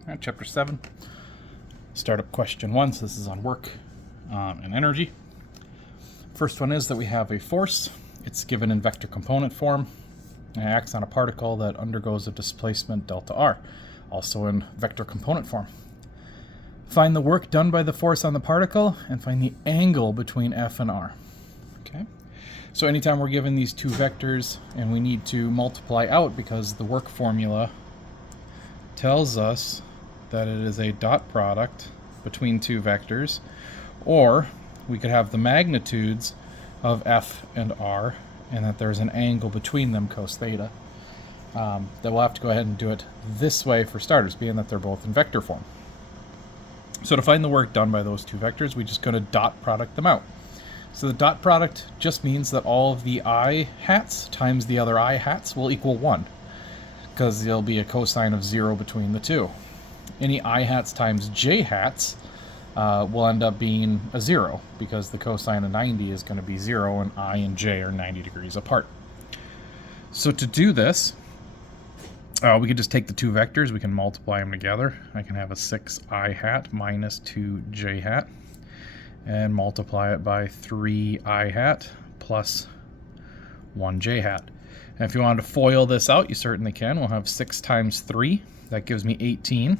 All right, chapter 7. Startup question 1. So this is on work and energy. First one is that we have a force. It's given in vector component form. It acts on a particle that undergoes a displacement delta r, also in vector component form. Find the work done by the force on the particle and find the angle between F and R. Okay. So anytime we're given these two vectors and we need to multiply out because the work formula tells us that it is a dot product between two vectors, or we could have the magnitudes of F and R and that there's an angle between them, cos theta, that we'll have to go ahead and do it this way for starters, being that they're both in vector form. So to find the work done by those two vectors, we just go to dot product them out. So the dot product just means that all of the I hats times the other I hats will equal 1, because there'll be a cosine of 0 between the two. Any I hats times j hats will end up being a 0, because the cosine of 90 is going to be 0, and I and j are 90 degrees apart. So to do this, we could just take the two vectors, we can multiply them together. I can have a 6i hat minus 2j hat, and multiply it by 3i hat plus 1j hat. And if you wanted to FOIL this out, you certainly can. We'll have 6 times 3, that gives me 18.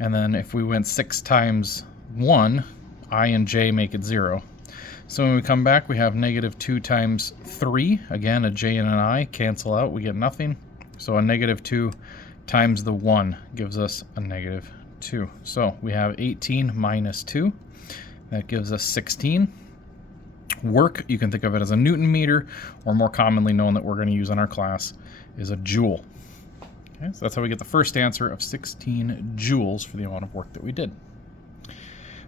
And then if we went 6 times 1, I and j make it 0. So when we come back, we have negative 2 times 3. Again, a j and an I cancel out, we get nothing. So a negative 2 times the 1 gives us a negative 2. So we have 18 minus 2. That gives us 16. Work, you can think of it as a Newton meter, or more commonly known that we're going to use in our class, is a joule. Okay, so that's how we get the first answer of 16 joules for the amount of work that we did.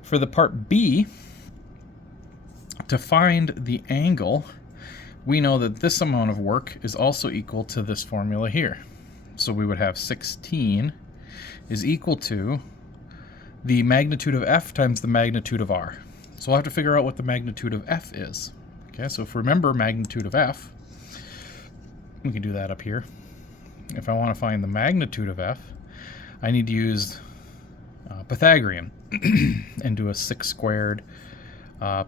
For the part B, to find the angle, we know that this amount of work is also equal to this formula here. So we would have 16 is equal to the magnitude of F times the magnitude of R. So we'll have to figure out what the magnitude of F is. Okay, so if we remember magnitude of F, we can do that up here. If I want to find the magnitude of F, I need to use Pythagorean and do a 6 squared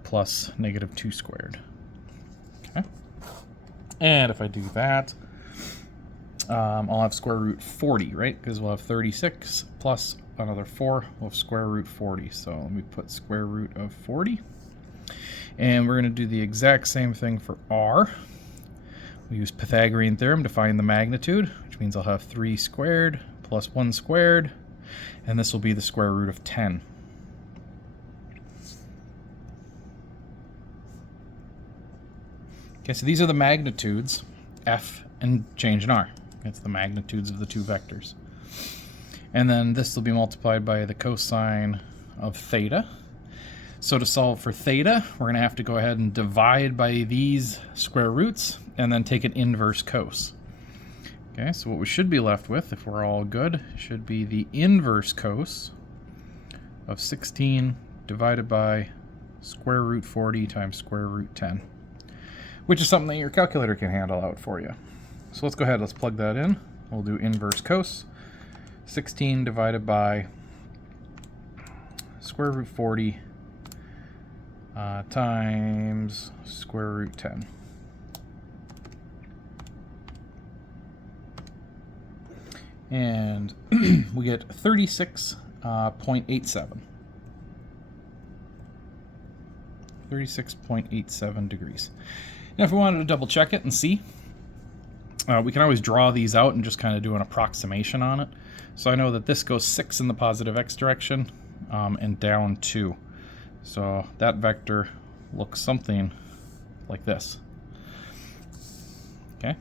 plus negative 2 squared. Okay. And if I do that, I'll have square root 40, right? Because we'll have 36 plus another 4, we'll have square root 40. So let me put square root of 40. And we're going to do the exact same thing for R. We use Pythagorean theorem to find the magnitude, which means I'll have 3 squared plus 1 squared, and this will be the square root of 10. Okay, so these are the magnitudes, F and change in R. It's the magnitudes of the two vectors. And then this will be multiplied by the cosine of theta. So to solve for theta, we're going to have to go ahead and divide by these square roots and then take an inverse cos. Okay, so what we should be left with, if we're all good, should be the inverse cos of 16 divided by square root 40 times square root 10, which is something that your calculator can handle out for you. So let's go ahead, let's plug that in. We'll do inverse cos, 16 divided by square root 40 times square root 10. And we get 36.87. 36.87 degrees. Now if we wanted to double check it and see, we can always draw these out and just kind of do an approximation on it. So I know that this goes 6 in the positive x direction and down 2. So that vector looks something like this. Okay.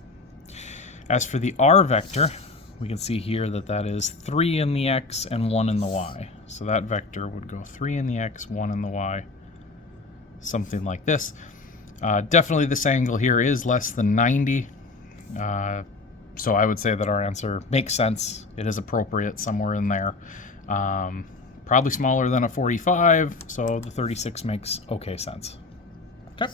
As for the r vector, we can see here that that is 3 in the x and 1 in the y. So that vector would go 3 in the x, 1 in the y, something like this. Definitely this angle here is less than 90. So I would say that our answer makes sense. It is appropriate somewhere in there. Probably smaller than a 45, so the 36 makes okay sense. Okay.